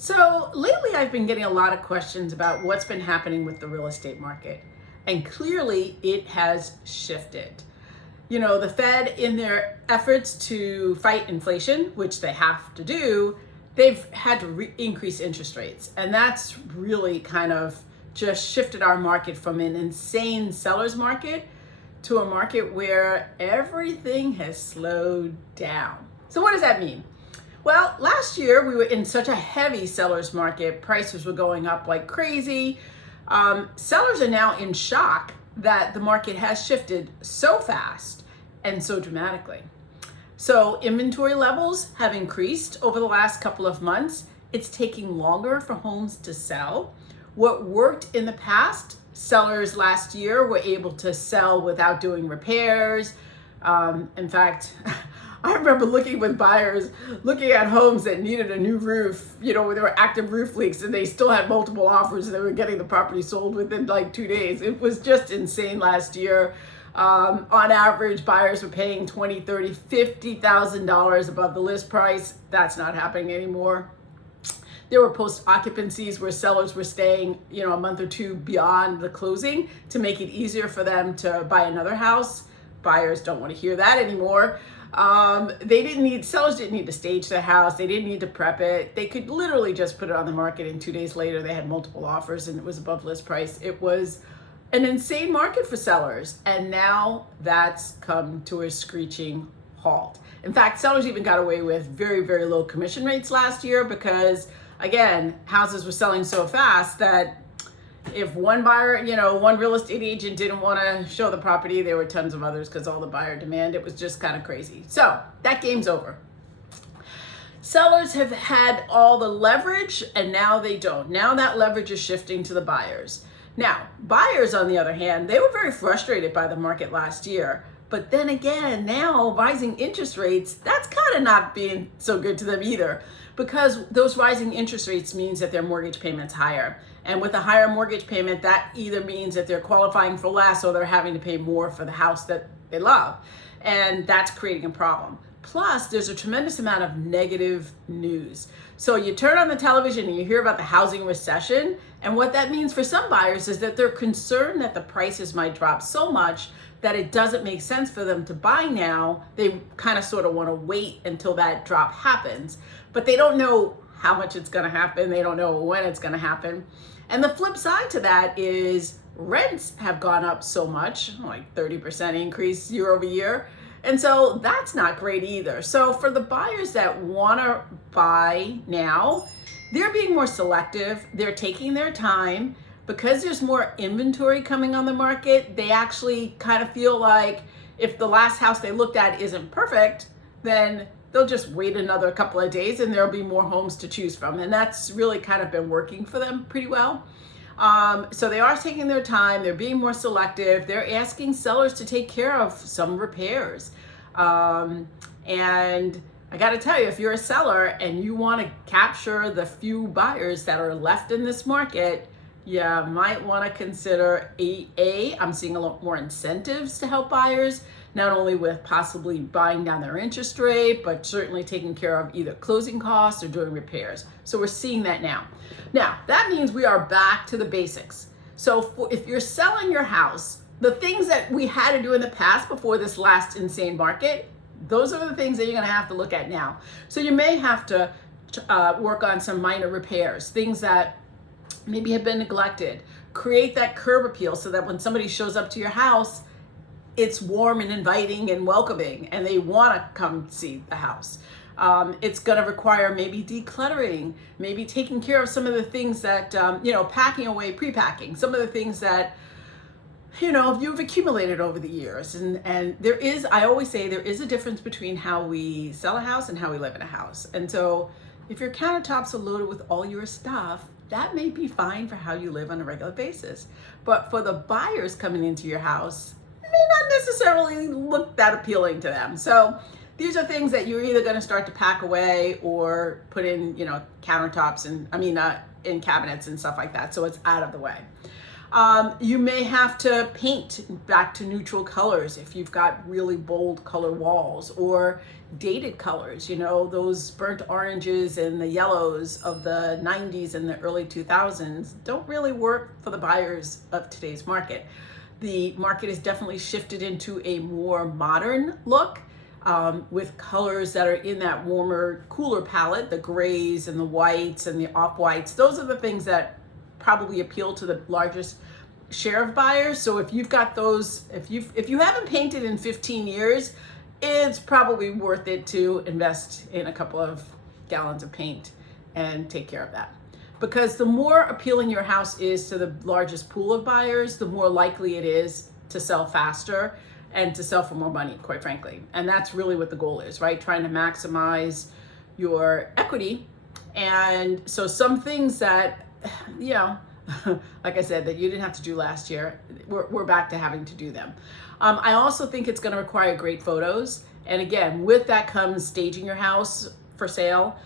So lately, I've been getting a lot of questions about what's been happening with the real estate market. And clearly, it has shifted. You know, the Fed, in their efforts to fight inflation, which they have to do, they've had to increase interest rates. And that's really kind of just shifted our market from an insane seller's market to a market where everything has slowed down. So, what does that mean? Well, last year we were in such a heavy seller's market. Prices were going up like crazy. Sellers are now in shock that the market has shifted so fast and so dramatically. So inventory levels have increased over the last couple of months. It's taking longer for homes to sell. What worked in the past, sellers last year were able to sell without doing repairs. In fact, I remember looking with buyers, looking at homes that needed a new roof, you know, where there were active roof leaks and they still had multiple offers and they were getting the property sold within like 2 days. It was just insane last year. On average, buyers were paying $20,000, $30,000, $50,000 above the list price. That's not happening anymore. There were post occupancies where sellers were staying, you know, a month or two beyond the closing to make it easier for them to buy another house. Buyers don't want to hear that anymore. Sellers didn't need to stage the house. They didn't need to prep it. They could literally just put it on the market, and 2 days later they had multiple offers and it was above list price. It was an insane market for sellers. And now that's come to a screeching halt. In fact, sellers even got away with very, very low commission rates last year because, again, houses were selling so fast that if one buyer, you know, one real estate agent didn't want to show the property, there were tons of others because all the buyer demand. It was just kind of crazy. So that game's over. Sellers have had all the leverage and now they don't. Now that leverage is shifting to the buyers. Now, buyers, on the other hand, they were very frustrated by the market last year. But then again, now rising interest rates, that's kind of not being so good to them either, because those rising interest rates means that their mortgage payment's higher. And with a higher mortgage payment, that either means that they're qualifying for less or they're having to pay more for the house that they love. And that's creating a problem. Plus, there's a tremendous amount of negative news. So you turn on the television and you hear about the housing recession. And what that means for some buyers is that they're concerned that the prices might drop so much that it doesn't make sense for them to buy now. They kind of sort of want to wait until that drop happens, but they don't know how much it's going to happen. They don't know when it's going to happen. And the flip side to that is rents have gone up so much, like 30% increase year over year. And so that's not great either. So for the buyers that want to buy now, they're being more selective. They're taking their time. Because there's more inventory coming on the market, they actually kind of feel like if the last house they looked at isn't perfect, then they'll just wait another couple of days and there'll be more homes to choose from. And that's really kind of been working for them pretty well. So they are taking their time. They're being more selective. They're asking sellers to take care of some repairs. And I got to tell you, if you're a seller and you want to capture the few buyers that are left in this market, you might want to consider I'm seeing a lot more incentives to help buyers, not only with possibly buying down their interest rate, but certainly taking care of either closing costs or doing repairs. So we're seeing that now. Now, that means we are back to the basics. So if you're selling your house, the things that we had to do in the past before this last insane market, those are the things that you're going to have to look at now. So you may have to work on some minor repairs, things that maybe have been neglected. Create that curb appeal so that when somebody shows up to your house, it's warm and inviting and welcoming and they want to come see the house. It's going to require maybe decluttering, maybe taking care of some of the things that, packing away, pre-packing, some of the things that, you've accumulated over the years. And there is, I always say, there is a difference between how we sell a house and how we live in a house. And so if your countertops are loaded with all your stuff, that may be fine for how you live on a regular basis. But for the buyers coming into your house, it may not necessarily look that appealing to them. So these are things that you're either going to start to pack away or put in, countertops and in cabinets and stuff like that. So it's out of the way. You may have to paint back to neutral colors if you've got really bold color walls, or dated colors, those burnt oranges and the yellows of the 90s and the early 2000s don't really work for the buyers of today's market. The market has definitely shifted into a more modern look, with colors that are in that warmer, cooler palette, the grays and the whites and the off-whites. Those are the things that probably appeal to the largest share of buyers. So if you've got those, if you haven't painted in 15 years, it's probably worth it to invest in a couple of gallons of paint and take care of that. Because the more appealing your house is to the largest pool of buyers, the more likely it is to sell faster and to sell for more money, quite frankly. And that's really what the goal is, right? Trying to maximize your equity. And so some things that, like I said, that you didn't have to do last year, we're back to having to do them. I also think it's going to require great photos. And again, with that comes staging your house for sale,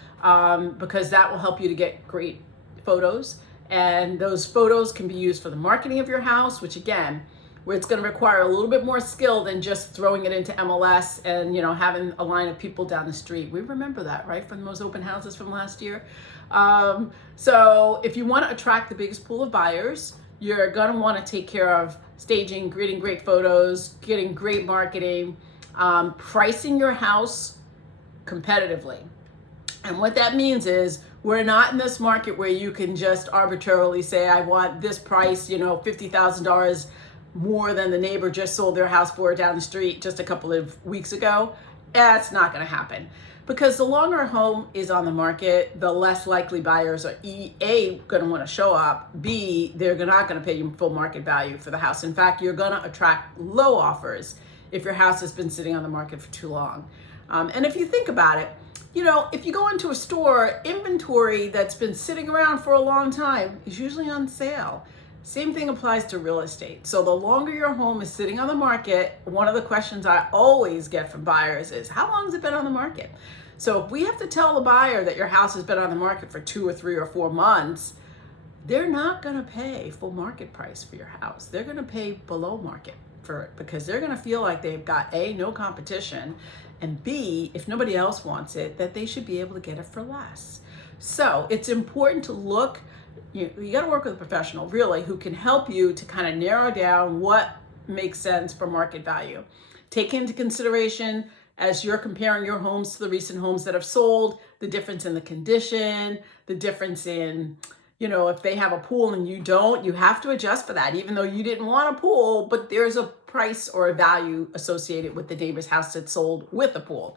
because that will help you to get great photos. And those photos can be used for the marketing of your house, which again, where it's going to require a little bit more skill than just throwing it into MLS and having a line of people down the street. We remember that, right, from those open houses from last year. So if you want to attract the biggest pool of buyers, you're going to want to take care of staging, getting great photos, getting great marketing, pricing your house competitively. And what that means is we're not in this market where you can just arbitrarily say, I want this price, $50,000 more than the neighbor just sold their house for down the street just a couple of weeks ago. That's not going to happen. Because the longer a home is on the market, the less likely buyers are A, going to want to show up, B, they're not going to pay you full market value for the house. In fact, you're going to attract low offers if your house has been sitting on the market for too long. And if you think about it, if you go into a store, inventory that's been sitting around for a long time is usually on sale. Same thing applies to real estate. So the longer your home is sitting on the market, one of the questions I always get from buyers is, how long has it been on the market? So if we have to tell the buyer that your house has been on the market for 2 or 3 or 4 months, they're not going to pay full market price for your house. They're going to pay below market for it, because they're going to feel like they've got A, no competition, and B, if nobody else wants it, that they should be able to get it for less. So it's important to look, you got to work with a professional really who can help you to kind of narrow down what makes sense for market value. Take into consideration, as you're comparing your homes to the recent homes that have sold, the difference in the condition, the difference in, if they have a pool and you don't, you have to adjust for that, even though you didn't want a pool, but there's a price or a value associated with the neighbor's house that sold with a pool.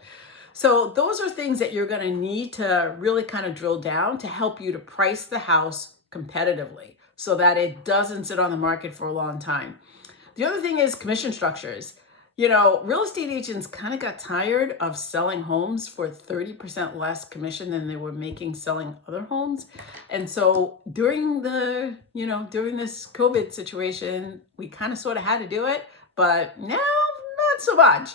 So those are things that you're going to need to really kind of drill down to help you to price the house competitively so that it doesn't sit on the market for a long time. The other thing is commission structures. Real estate agents kind of got tired of selling homes for 30% less commission than they were making selling other homes. And so during this COVID situation, we kind of sort of had to do it, but now not so much.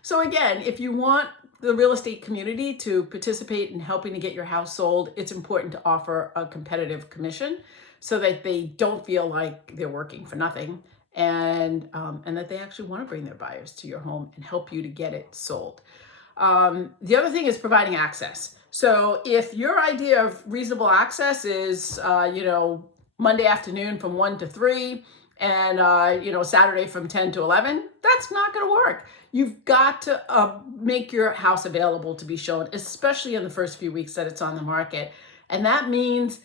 So again, if you want the real estate community to participate in helping to get your house sold, it's important to offer a competitive commission so that they don't feel like they're working for nothing. And that they actually want to bring their buyers to your home and help you to get it sold. The other thing is providing access. So if your idea of reasonable access is, Monday afternoon from 1 to 3 and, Saturday from 10 to 11, that's not going to work. You've got to make your house available to be shown, especially in the first few weeks that it's on the market. And that means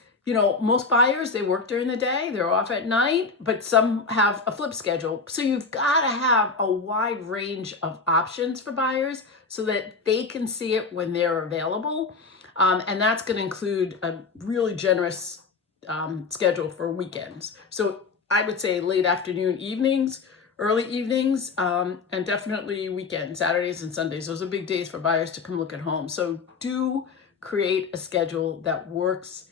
most buyers, they work during the day, they're off at night, but some have a flip schedule. So you've got to have a wide range of options for buyers so that they can see it when they're available. And that's going to include a really generous schedule for weekends. So I would say late afternoon, evenings, early evenings, and definitely weekends, Saturdays and Sundays. Those are big days for buyers to come look at homes. So do create a schedule that works.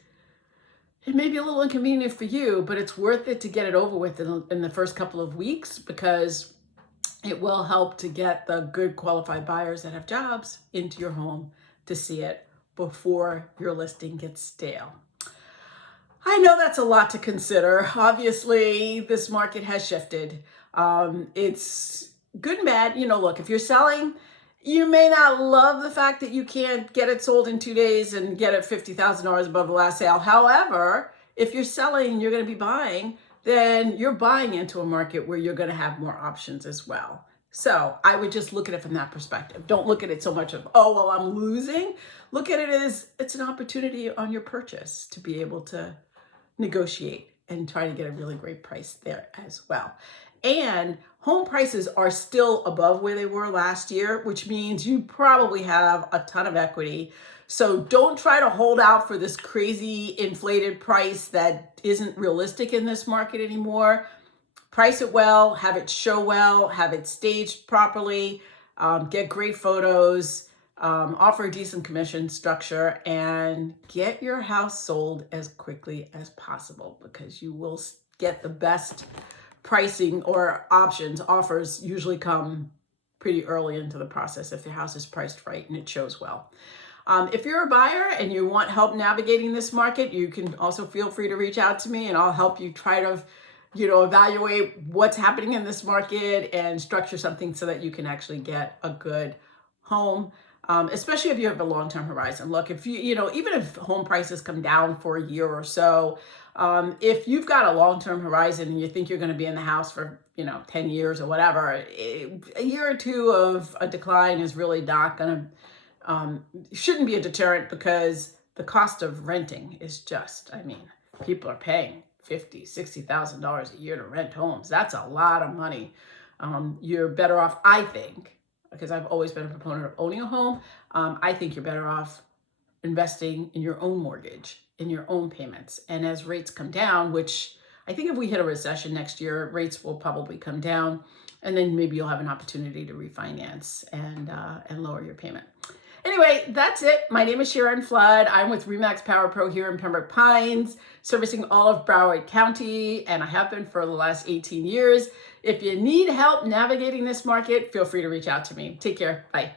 It may be a little inconvenient for you, but it's worth it to get it over with in the first couple of weeks, because it will help to get the good qualified buyers that have jobs into your home to see it before your listing gets stale. I know that's a lot to consider. Obviously, this market has shifted. It's good and bad. Look, if you're selling, you may not love the fact that you can't get it sold in 2 days and get it $50,000 above the last sale. However, if you're selling and you're going to be buying, then you're buying into a market where you're going to have more options as well. So I would just look at it from that perspective. Don't look at it so much of, oh, well, I'm losing. Look at it as it's an opportunity on your purchase to be able to negotiate and try to get a really great price there as well. And home prices are still above where they were last year, which means you probably have a ton of equity. So don't try to hold out for this crazy inflated price that isn't realistic in this market anymore. Price it well, have it show well, have it staged properly, get great photos, offer a decent commission structure, and get your house sold as quickly as possible, because you will get the best pricing or options. Offers usually come pretty early into the process if your house is priced right and it shows well. If you're a buyer and you want help navigating this market, you can also feel free to reach out to me and I'll help you try to evaluate what's happening in this market and structure something so that you can actually get a good home, especially if you have a long-term horizon. Look, if even if home prices come down for a year or so, if you've got a long-term horizon and you think you're going to be in the house for 10 years or whatever, a year or two of a decline is really not going to, shouldn't be a deterrent, because the cost of renting is just, people are paying $50,000-$60,000 a year to rent homes. That's a lot of money. You're better off, I think, because I've always been a proponent of owning a home. I think you're better off investing in your own mortgage, in your own payments. And as rates come down, which I think if we hit a recession next year, rates will probably come down, and then maybe you'll have an opportunity to refinance and lower your payment. Anyway, that's it. My name is Sharon Flood. I'm with ReMax PowerPro here in Pembroke Pines, servicing all of Broward County, and I have been for the last 18 years. If you need help navigating this market, feel free to reach out to me. Take care. Bye.